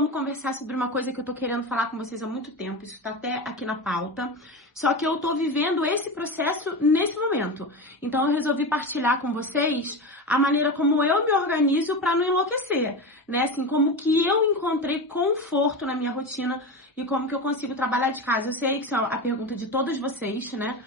vamos conversar sobre uma coisa que eu tô querendo falar com vocês há muito tempo. Isso tá até aqui na pauta. Só que eu tô vivendo esse processo nesse momento. Então eu resolvi partilhar com vocês a maneira como eu me organizo para não enlouquecer, né? Assim, como que eu encontrei conforto na minha rotina e como que eu consigo trabalhar de casa. Eu sei que isso é a pergunta de todos vocês, né?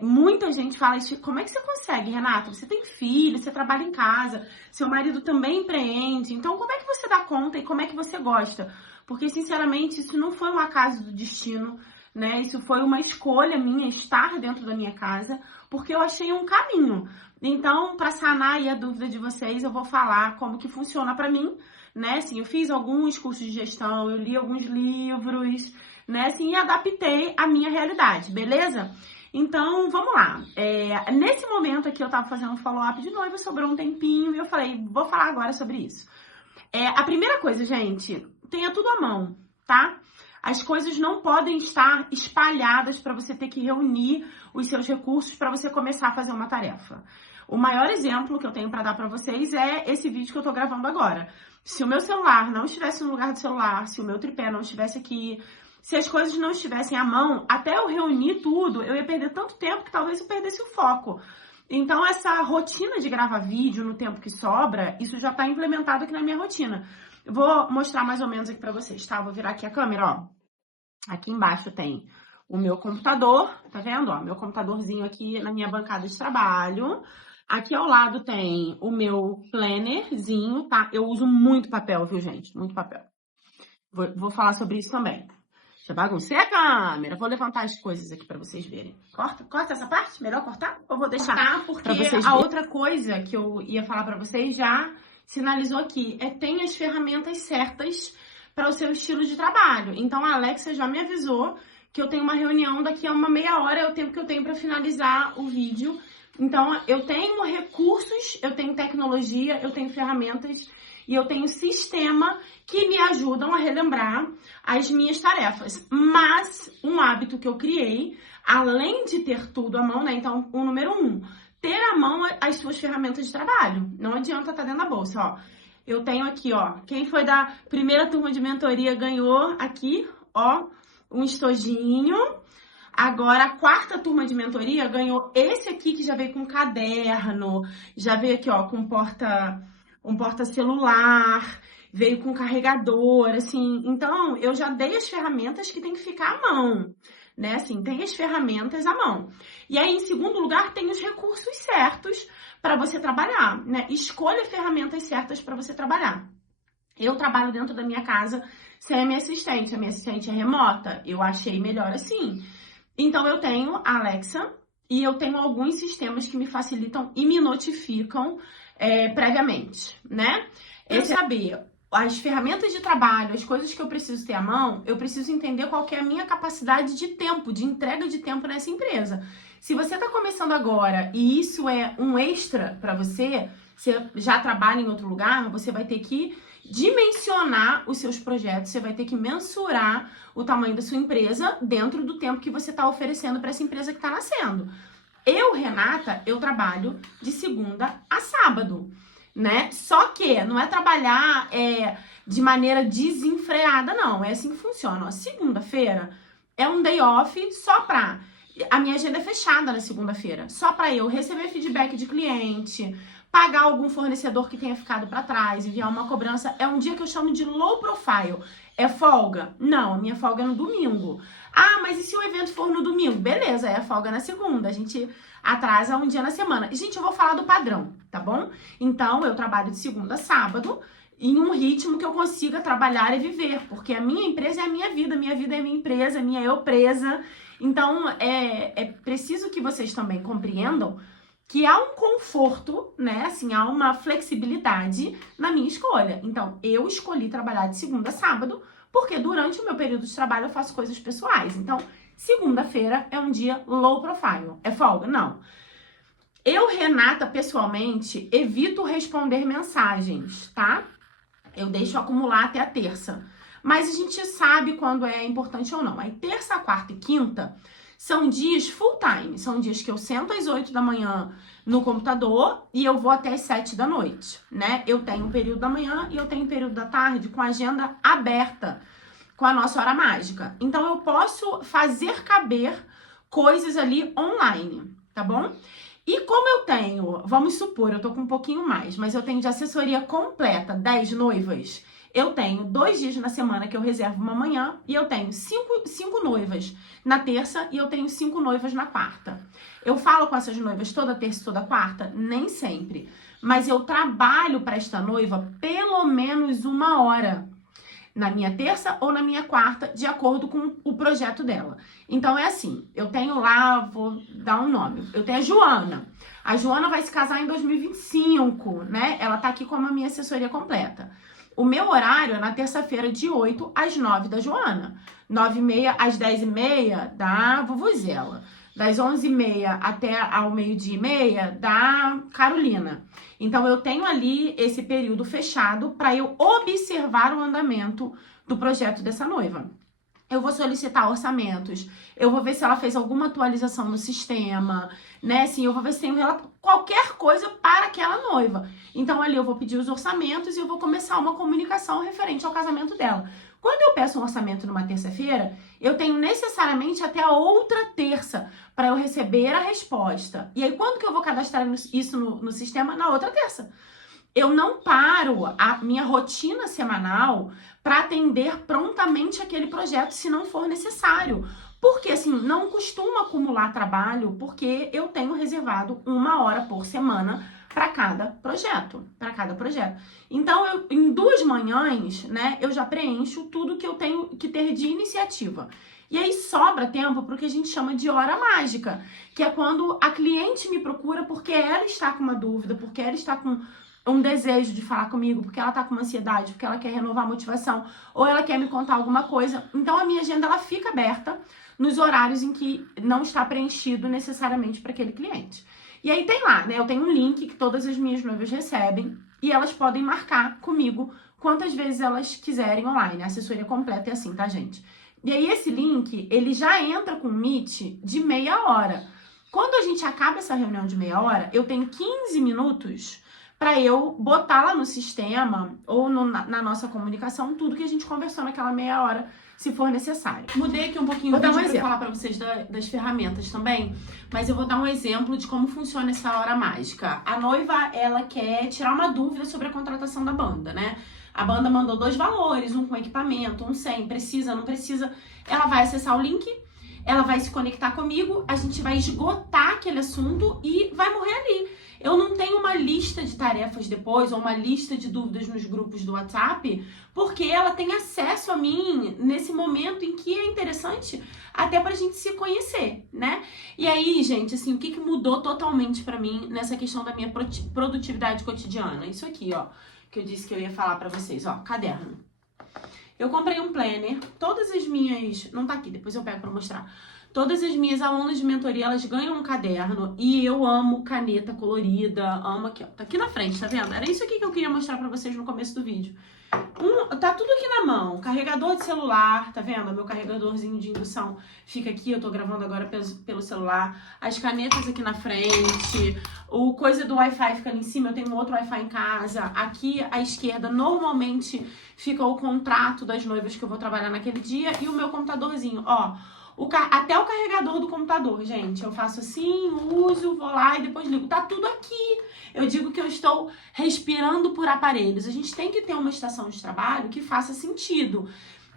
Muita gente fala, como é que você consegue, Renata? Você tem filho, você trabalha em casa, seu marido também empreende. Então, como é que você dá conta e como é que você gosta? Porque, sinceramente, isso não foi um acaso do destino, né? Isso foi uma escolha minha, estar dentro da minha casa, porque eu achei um caminho. Então, para sanar aí a dúvida de vocês, eu vou falar como que funciona para mim, né? Assim, eu fiz alguns cursos de gestão, eu li alguns livros, né? Assim, e adaptei a minha realidade, beleza? Então, vamos lá. Nesse momento aqui, eu tava fazendo um follow-up de noiva, sobrou um tempinho e eu falei, vou falar agora sobre isso. A primeira coisa, gente, tenha tudo à mão, tá? As coisas não podem estar espalhadas para você ter que reunir os seus recursos para você começar a fazer uma tarefa. O maior exemplo que eu tenho para dar para vocês é esse vídeo que eu tô gravando agora. Se o meu celular não estivesse no lugar do celular, se o meu tripé não estivesse aqui, se as coisas não estivessem à mão, até eu reunir tudo, eu ia perder tanto tempo que talvez eu perdesse o foco. Então, essa rotina de gravar vídeo no tempo que sobra, isso já está implementado aqui na minha rotina. Eu vou mostrar mais ou menos aqui para vocês, tá? Vou virar aqui a câmera, ó. Aqui embaixo tem o meu computador, tá vendo? Ó, meu computadorzinho aqui na minha bancada de trabalho. Aqui ao lado tem o meu plannerzinho, tá? Eu uso muito papel, viu, gente? Muito papel. Vou falar sobre isso também. Já baguncei a câmera. Vou levantar as coisas aqui pra vocês verem. Corta essa parte? Melhor cortar? Ou vou deixar? Porque a outra coisa que eu ia falar pra vocês já sinalizou aqui. Tem as ferramentas certas para o seu estilo de trabalho. Então, a Alexa já me avisou que eu tenho uma reunião daqui a uma meia hora. É o tempo que eu tenho pra finalizar o vídeo. Então, eu tenho recursos, eu tenho tecnologia, eu tenho ferramentas e eu tenho sistema que me ajudam a relembrar as minhas tarefas. Mas um hábito que eu criei, além de ter tudo à mão, né? Então, o número 1, ter à mão as suas ferramentas de trabalho. Não adianta estar dentro da bolsa, ó. Eu tenho aqui, ó, quem foi da primeira turma de mentoria ganhou aqui, ó, um estojinho. Agora, a quarta turma de mentoria ganhou esse aqui, que já veio com caderno, já veio aqui, ó, com um porta-celular, veio com carregador, assim. Então, eu já dei as ferramentas que tem que ficar à mão, né? Assim, tem as ferramentas à mão. E aí, em segundo lugar, tem os recursos certos para você trabalhar, né? Escolha ferramentas certas para você trabalhar. Eu trabalho dentro da minha casa sem a minha assistente. A minha assistente é remota. Eu achei melhor assim. Então, eu tenho a Alexa e eu tenho alguns sistemas que me facilitam e me notificam previamente, né? Eu saber as ferramentas de trabalho, as coisas que eu preciso ter à mão, eu preciso entender qual que é a minha capacidade de tempo, de entrega de tempo nessa empresa. Se você está começando agora e isso é um extra para você, você já trabalha em outro lugar, você vai ter que dimensionar os seus projetos, você vai ter que mensurar o tamanho da sua empresa dentro do tempo que você está oferecendo para essa empresa que está nascendo. Eu, Renata, eu trabalho de segunda a sábado, né? Só que não é trabalhar de maneira desenfreada, não. É assim que funciona. Ó. Segunda-feira é um day off só pra... A minha agenda é fechada na segunda-feira. Só pra eu receber feedback de cliente, pagar algum fornecedor que tenha ficado para trás, enviar uma cobrança. É um dia que eu chamo de low profile. É folga? Não, a minha folga é no domingo. Ah, mas e se o evento for no domingo? Beleza, é folga na segunda. A gente atrasa um dia na semana. Gente, eu vou falar do padrão, tá bom? Então, eu trabalho de segunda a sábado em um ritmo que eu consiga trabalhar e viver, porque a minha empresa é a minha vida é a minha empresa, minha eu presa. Então, é preciso que vocês também compreendam que há um conforto, né, assim, há uma flexibilidade na minha escolha. Então, eu escolhi trabalhar de segunda a sábado, porque durante o meu período de trabalho eu faço coisas pessoais. Então, segunda-feira é um dia low profile. É folga? Não. Eu, Renata, pessoalmente, evito responder mensagens, tá? Eu deixo acumular até a terça. Mas a gente sabe quando é importante ou não. Aí, terça, quarta e quinta são dias full time. São dias que eu sento às 8 da manhã no computador e eu vou até às 7 da noite, né? Eu tenho um período da manhã e eu tenho um período da tarde com a agenda aberta com a nossa hora mágica. Então, eu posso fazer caber coisas ali online, tá bom? E como eu tenho, vamos supor, eu tô com um pouquinho mais, mas eu tenho de assessoria completa 10 noivas, eu tenho 2 dias na semana que eu reservo uma manhã e eu tenho 5 noivas na terça e eu tenho 5 noivas na quarta. Eu falo com essas noivas toda terça e toda quarta? Nem sempre. Mas eu trabalho para esta noiva pelo menos 1 hora na minha terça ou na minha quarta, de acordo com o projeto dela. Então, é assim, eu tenho lá, vou dar um nome, eu tenho a Joana. A Joana vai se casar em 2025, né? Ela tá aqui como a minha assessoria completa. O meu horário é na terça-feira, de 8 às 9 da Joana. 9h30 às 10h30 da Vuvuzela. Das 11h30 até ao meio-dia e meia da Carolina. Então, eu tenho ali esse período fechado para eu observar o andamento do projeto dessa noiva. Eu vou solicitar orçamentos, eu vou ver se ela fez alguma atualização no sistema, né? Assim, eu vou ver se tem qualquer coisa para aquela noiva. Então, ali eu vou pedir os orçamentos e eu vou começar uma comunicação referente ao casamento dela. Quando eu peço um orçamento numa terça-feira, eu tenho necessariamente até a outra terça para eu receber a resposta. E aí, quando que eu vou cadastrar isso no sistema? Na outra terça. Eu não paro a minha rotina semanal para atender prontamente aquele projeto se não for necessário. Porque, assim, não costumo acumular trabalho, porque eu tenho reservado 1 hora por semana para cada projeto, Então, em 2 manhãs, né, eu já preencho tudo que eu tenho que ter de iniciativa. E aí sobra tempo para o que a gente chama de hora mágica, que é quando a cliente me procura porque ela está com uma dúvida, porque ela está com um desejo de falar comigo, porque ela está com uma ansiedade, porque ela quer renovar a motivação, ou ela quer me contar alguma coisa. Então, a minha agenda ela fica aberta nos horários em que não está preenchido necessariamente para aquele cliente. E aí tem lá, né? Eu tenho um link que todas as minhas noivas recebem e elas podem marcar comigo quantas vezes elas quiserem online. A assessoria completa é assim, tá, gente? E aí esse link, ele já entra com o Meet de meia hora. Quando a gente acaba essa reunião de meia hora, eu tenho 15 minutos para eu botar lá no sistema ou na nossa comunicação tudo que a gente conversou naquela meia hora, se for necessário. Mudei aqui um pouquinho o vídeo para falar para vocês das ferramentas também, mas eu vou dar um exemplo de como funciona essa hora mágica. A noiva, ela quer tirar uma dúvida sobre a contratação da banda, né? A banda mandou 2 valores, um com equipamento, um sem, precisa, não precisa. Ela vai acessar o link, ela vai se conectar comigo, a gente vai esgotar aquele assunto e vai morrer ali. Eu não tenho uma lista de tarefas depois ou uma lista de dúvidas nos grupos do WhatsApp, porque ela tem acesso a mim nesse momento em que é interessante até pra gente se conhecer, né? E aí, gente, assim, o que mudou totalmente pra mim nessa questão da minha produtividade cotidiana? Isso aqui, ó, que eu disse que eu ia falar pra vocês, ó, caderno. Eu comprei um planner, todas as minhas... Não tá aqui, depois eu pego pra mostrar. Todas as minhas alunas de mentoria, elas ganham um caderno e eu amo caneta colorida, amo aqui, ó. Tá aqui na frente, tá vendo? Era isso aqui que eu queria mostrar pra vocês no começo do vídeo. Tá tudo aqui na mão, carregador de celular, tá vendo? Meu carregadorzinho de indução fica aqui, eu tô gravando agora pelo celular. As canetas aqui na frente, o coisa do Wi-Fi fica ali em cima, eu tenho outro Wi-Fi em casa. Aqui à esquerda, normalmente, fica o contrato das noivas que eu vou trabalhar naquele dia e o meu computadorzinho, ó. Até o carregador do computador, gente. Eu faço assim, uso, vou lá e depois ligo. Tá tudo aqui. Eu digo que eu estou respirando por aparelhos. A gente tem que ter uma estação de trabalho que faça sentido.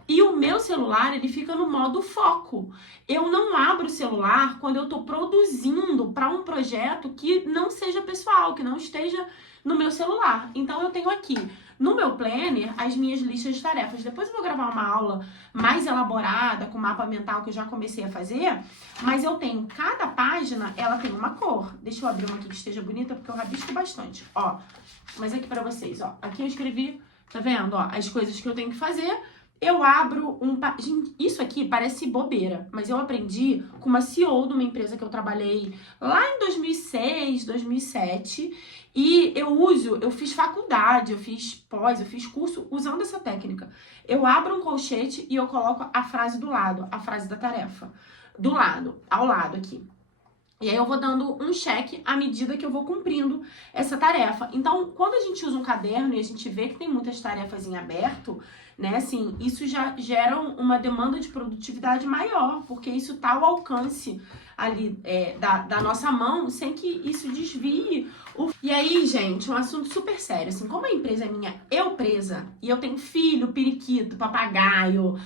E o meu celular, ele fica no modo foco. Eu não abro o celular quando eu tô produzindo para um projeto que não seja pessoal, que não esteja no meu celular. Então, eu tenho aqui no meu planner as minhas listas de tarefas. Depois eu vou gravar uma aula mais elaborada, com mapa mental que eu já comecei a fazer, mas eu tenho, cada página, ela tem uma cor. Deixa eu abrir uma aqui que esteja bonita, porque eu rabisco bastante, ó. Mas aqui pra vocês, ó. Aqui eu escrevi, tá vendo, ó, as coisas que eu tenho que fazer. Eu abro Gente, isso aqui parece bobeira, mas eu aprendi com uma CEO de uma empresa que eu trabalhei lá em 2006, 2007, e eu fiz faculdade, eu fiz pós, eu fiz curso usando essa técnica. Eu abro um colchete e eu coloco a frase do lado, a frase da tarefa. ao lado aqui. E aí eu vou dando um check à medida que eu vou cumprindo essa tarefa. Então, quando a gente usa um caderno e a gente vê que tem muitas tarefas em aberto, né, assim, isso já gera uma demanda de produtividade maior, porque isso tá ao alcance ali da nossa mão, sem que isso desvie. E aí, gente, um assunto super sério, assim, como a empresa é minha, eu presa, e eu tenho filho, periquito, papagaio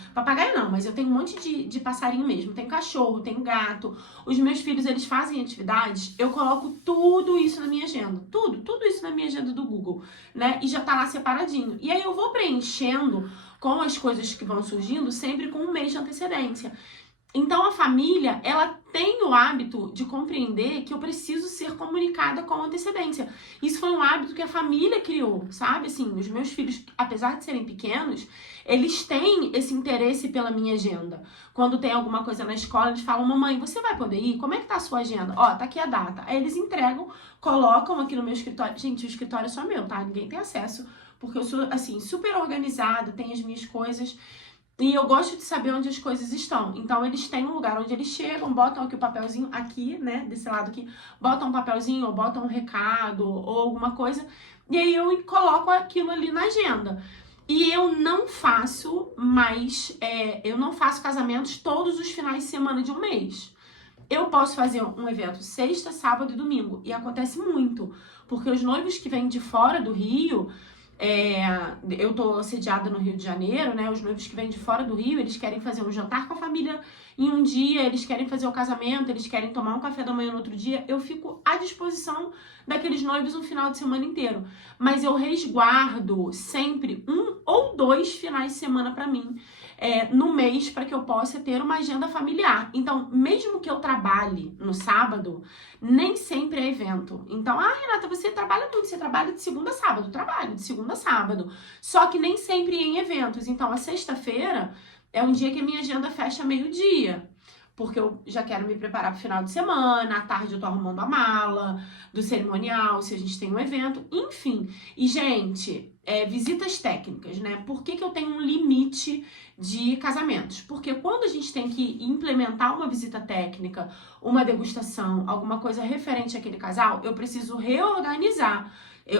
não, mas eu tenho um monte de passarinho mesmo, tenho cachorro, tenho gato, os meus filhos, eles fazem atividades, eu coloco tudo isso na minha agenda, tudo isso na minha agenda do Google, né, e já tá lá separadinho. E aí eu vou preenchendo com as coisas que vão surgindo, sempre com um mês de antecedência. Então, a família, ela tem o hábito de compreender que eu preciso ser comunicada com antecedência. Isso foi um hábito que a família criou, sabe? Assim, os meus filhos, apesar de serem pequenos, eles têm esse interesse pela minha agenda. Quando tem alguma coisa na escola, eles falam, mamãe, você vai poder ir? Como é que tá a sua agenda? Ó, tá aqui a data. Aí eles entregam, colocam aqui no meu escritório. Gente, o escritório é só meu, tá? Ninguém tem acesso, porque eu sou, assim, super organizada, tenho as minhas coisas. E eu gosto de saber onde as coisas estão. Então, eles têm um lugar onde eles chegam, botam aqui o papelzinho, aqui, né, desse lado aqui, botam um papelzinho, ou botam um recado, ou alguma coisa, e aí eu coloco aquilo ali na agenda. E eu não faço mais, eu não faço casamentos todos os finais de semana de um mês. Eu posso fazer um evento sexta, sábado e domingo, e acontece muito, porque os noivos que vêm de fora do Rio... eu tô sediada no Rio de Janeiro, né? Os noivos que vêm de fora do Rio, eles querem fazer um jantar com a família em um dia, eles querem fazer o casamento, eles querem tomar um café da manhã no outro dia. Eu fico à disposição daqueles noivos um final de semana inteiro. Mas eu resguardo sempre 1 ou 2 finais de semana pra mim, no mês, para que eu possa ter uma agenda familiar. Então, mesmo que eu trabalhe no sábado, nem sempre é evento. Então, Renata, você trabalha muito, você trabalha de segunda a sábado. Trabalho de segunda a sábado. Só que nem sempre em eventos. Então, a sexta-feira é um dia que a minha agenda fecha meio-dia. Porque eu já quero me preparar para o final de semana, à tarde eu tô arrumando a mala do cerimonial, se a gente tem um evento, enfim. E, gente, visitas técnicas, né? Por que eu tenho um limite de casamentos? Porque quando a gente tem que implementar uma visita técnica, uma degustação, alguma coisa referente àquele casal, eu preciso reorganizar.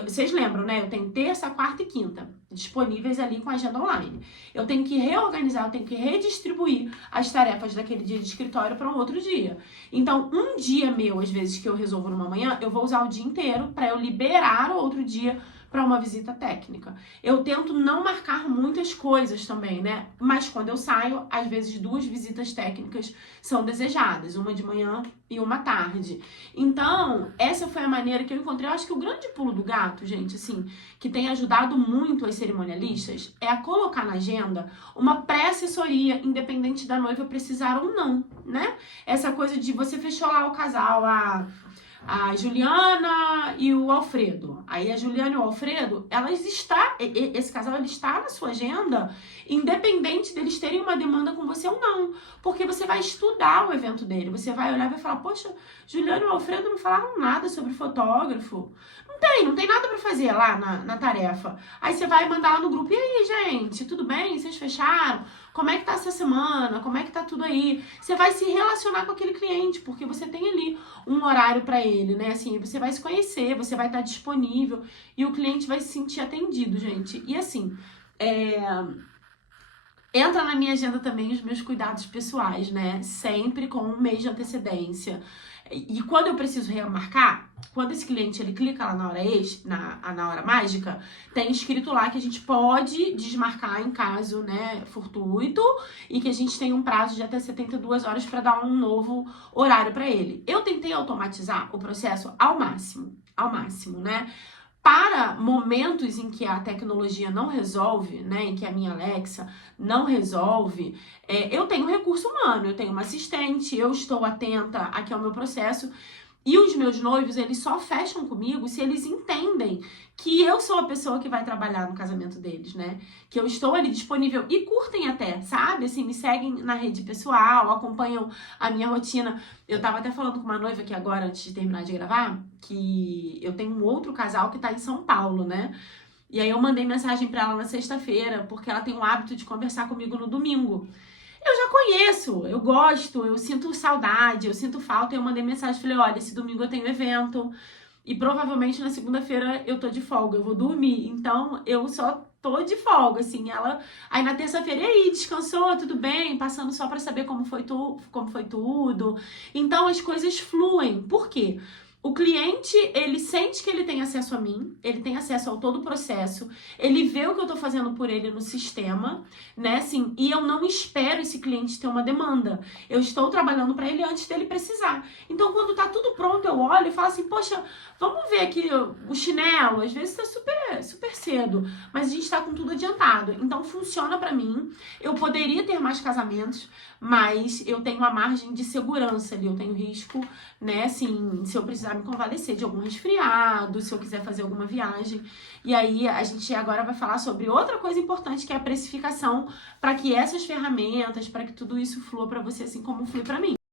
Vocês lembram, né? Eu tenho terça, quarta e quinta disponíveis ali com a agenda online. Eu tenho que reorganizar, eu tenho que redistribuir as tarefas daquele dia de escritório para um outro dia. Então, um dia meu, às vezes, que eu resolvo numa manhã, eu vou usar o dia inteiro para eu liberar o outro dia para uma visita técnica. Eu tento não marcar muitas coisas também, né? Mas quando eu saio, às vezes 2 visitas técnicas são desejadas, uma de manhã e uma à tarde. Então, essa foi a maneira que eu encontrei. Eu acho que o grande pulo do gato, gente, assim, que tem ajudado muito as cerimonialistas, é a colocar na agenda uma pré-assessoria, independente da noiva precisar ou não, né? Essa coisa de você fechou lá o casal, a Juliana e o Alfredo. Aí a Juliana e o Alfredo, esse casal ele está na sua agenda, independente deles terem uma demanda com você ou não. Porque você vai estudar o evento dele, você vai olhar e vai falar, poxa, Juliana e o Alfredo não falaram nada sobre fotógrafo. Não tem nada pra fazer lá na tarefa. Aí você vai mandar lá no grupo, e aí, gente, tudo bem? Vocês fecharam? Como é que tá essa semana? Como é que tá tudo aí? Você vai se relacionar com aquele cliente, porque você tem ali um horário pra ele, né? Assim, você vai se conhecer, você vai estar disponível e o cliente vai se sentir atendido, gente. E assim, entra na minha agenda também os meus cuidados pessoais, né? Sempre com um mês de antecedência. E quando eu preciso remarcar, quando esse cliente ele clica lá na hora na hora mágica, tem escrito lá que a gente pode desmarcar em caso, né, fortuito, e que a gente tem um prazo de até 72 horas para dar um novo horário para ele. Eu tentei automatizar o processo ao máximo, né? Para momentos em que a tecnologia não resolve, né, em que a minha Alexa não resolve, eu tenho recurso humano, eu tenho uma assistente, eu estou atenta aqui ao meu processo. E os meus noivos, eles só fecham comigo se eles entendem que eu sou a pessoa que vai trabalhar no casamento deles, né? Que eu estou ali disponível e curtem até, sabe? Assim, me seguem na rede pessoal, acompanham a minha rotina. Eu tava até falando com uma noiva aqui agora, antes de terminar de gravar, que eu tenho um outro casal que tá em São Paulo, né? E aí eu mandei mensagem pra ela na sexta-feira, porque ela tem o hábito de conversar comigo no domingo. Eu já conheço, eu gosto, eu sinto saudade, eu sinto falta. E eu mandei mensagem, falei, olha, esse domingo eu tenho evento e provavelmente na segunda-feira eu tô de folga, eu vou dormir. Então eu só tô de folga, assim. Ela, aí na terça-feira, e aí, descansou, tudo bem? Passando só pra saber como foi tudo. Então as coisas fluem. Por quê? O cliente, ele sente que ele tem acesso a mim, ele tem acesso ao todo o processo, ele vê o que eu tô fazendo por ele no sistema, né, assim, e eu não espero esse cliente ter uma demanda. Eu estou trabalhando para ele antes dele precisar. Então, quando tá tudo pronto, eu olho e falo assim, poxa, vamos ver aqui o chinelo, às vezes tá super cedo, mas a gente tá com tudo adiantado. Então, funciona para mim. Eu poderia ter mais casamentos, mas eu tenho uma margem de segurança ali, eu tenho risco, né, assim, se eu precisar me convalescer de algum resfriado, se eu quiser fazer alguma viagem. E aí a gente agora vai falar sobre outra coisa importante, que é a precificação, para que essas ferramentas, para que tudo isso flua para você assim como flui para mim.